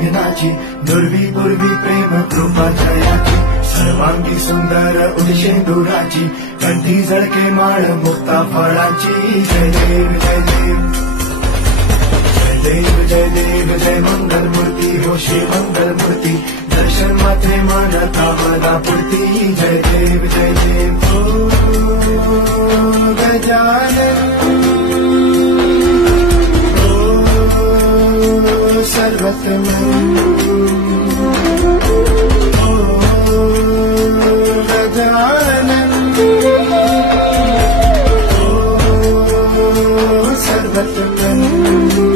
विघ्नाची, दुर्वी पूर्वी प्रेम कृपा जयाची, सर्वांगी सुंदर उदिशेंदुराची, कंठी झळके माळ मुक्ता फळाची. जय देव जय देव जय देव जय देव जय मंगल मूर्ती हो श्री मंगल मूर्ती, दर्शन माथे मन कामना पूर्ती. जय देव जय देव ओ गजानन ओ सर्वतमन ओ गजानन ओ सर्वतमन.